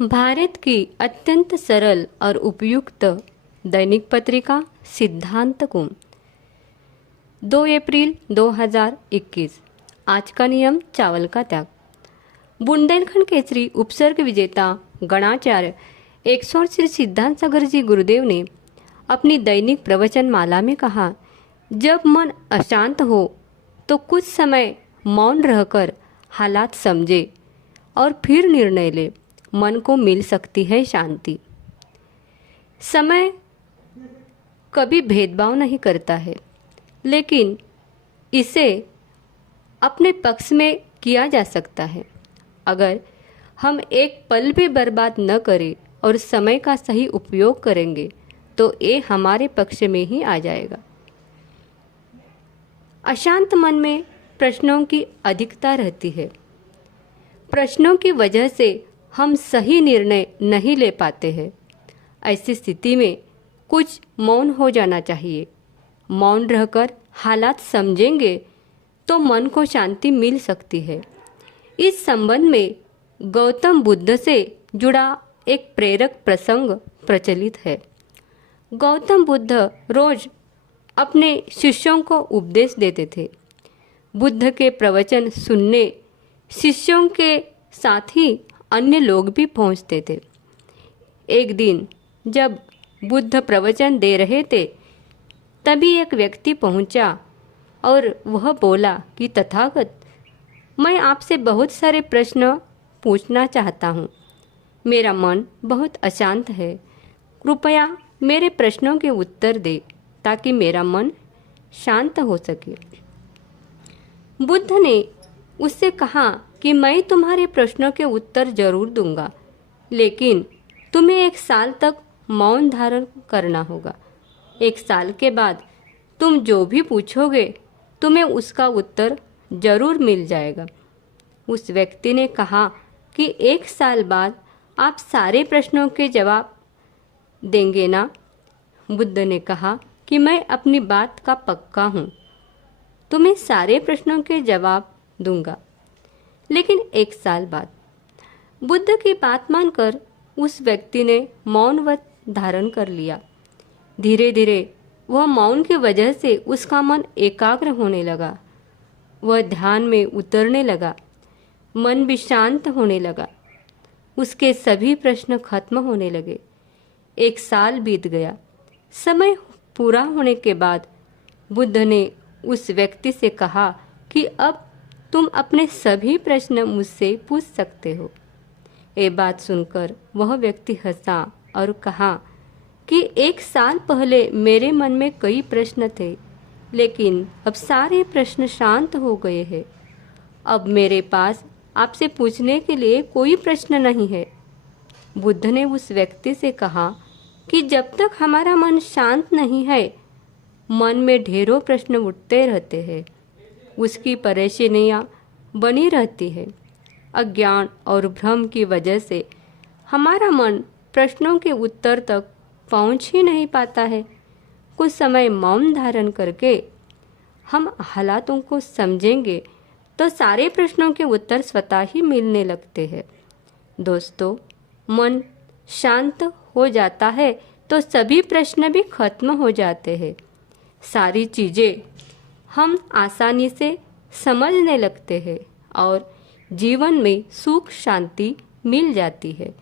भारत की अत्यंत सरल और उपयुक्त दैनिक पत्रिका सिद्धांत कुम 2 अप्रैल 2021। आज का नियम चावल का त्याग। बुंदेलखंड केसरी उपसर्ग विजेता गणाचार्य 108 श्री सिद्धांत सागर जी गुरुदेव ने अपनी दैनिक प्रवचन माला में कहा, जब मन अशांत हो तो कुछ समय मौन रहकर हालात समझे और फिर निर्णय ले, मन को मिल सकती है शांति। समय कभी भेदभाव नहीं करता है, लेकिन इसे अपने पक्ष में किया जा सकता है अगर हम एक पल भी बर्बाद न करें और समय का सही उपयोग करेंगे तो ये हमारे पक्ष में ही आ जाएगा। अशांत मन में प्रश्नों की अधिकता रहती है। प्रश्नों की वजह से हम सही निर्णय नहीं ले पाते हैं। ऐसी स्थिति में कुछ मौन हो जाना चाहिए। मौन रहकर हालात समझेंगे तो मन को शांति मिल सकती है। इस संबंध में गौतम बुद्ध से जुड़ा एक प्रेरक प्रसंग प्रचलित है। गौतम बुद्ध रोज अपने शिष्यों को उपदेश देते थे। बुद्ध के प्रवचन सुनने शिष्यों के साथ ही अन्य लोग भी पहुंचते थे। एक दिन जब बुद्ध प्रवचन दे रहे थे, तभी एक व्यक्ति पहुंचा और वह बोला कि तथागत, मैं आपसे बहुत सारे प्रश्न पूछना चाहता हूँ। मेरा मन बहुत अशांत है। कृपया मेरे प्रश्नों के उत्तर दे ताकि मेरा मन शांत हो सके। बुद्ध ने उससे कहा कि मैं तुम्हारे प्रश्नों के उत्तर जरूर दूंगा, लेकिन तुम्हें 1 साल तक मौन धारण करना होगा। 1 साल के बाद तुम जो भी पूछोगे तुम्हें उसका उत्तर जरूर मिल जाएगा। उस व्यक्ति ने कहा कि 1 साल बाद आप सारे प्रश्नों के जवाब देंगे ना? बुद्ध ने कहा कि मैं अपनी बात का पक्का हूँ, तुम्हें सारे प्रश्नों के जवाब दूंगा, लेकिन 1 साल बाद। बुद्ध की बात मानकर उस व्यक्ति ने मौन व्रत धारण कर लिया। धीरे धीरे वह मौन की वजह से उसका मन एकाग्र होने लगा। वह ध्यान में उतरने लगा। मन भी शांत होने लगा। उसके सभी प्रश्न खत्म होने लगे। 1 साल बीत गया। समय पूरा होने के बाद बुद्ध ने उस व्यक्ति से कहा कि अब तुम अपने सभी प्रश्न मुझसे पूछ सकते हो। ये बात सुनकर वह व्यक्ति हंसा और कहा कि 1 साल पहले मेरे मन में कई प्रश्न थे, लेकिन अब सारे प्रश्न शांत हो गए हैं। अब मेरे पास आपसे पूछने के लिए कोई प्रश्न नहीं है। बुद्ध ने उस व्यक्ति से कहा कि जब तक हमारा मन शांत नहीं है, मन में ढेरों प्रश्न उठते रहते हैं। उसकी परेशानियां बनी रहती है। अज्ञान और भ्रम की वजह से हमारा मन प्रश्नों के उत्तर तक पहुंच ही नहीं पाता है। कुछ समय मौन धारण करके हम हालातों को समझेंगे तो सारे प्रश्नों के उत्तर स्वतः ही मिलने लगते हैं। दोस्तों, मन शांत हो जाता है तो सभी प्रश्न भी खत्म हो जाते हैं। सारी चीजें हम आसानी से समझने लगते हैं और जीवन में सुख शांति मिल जाती है।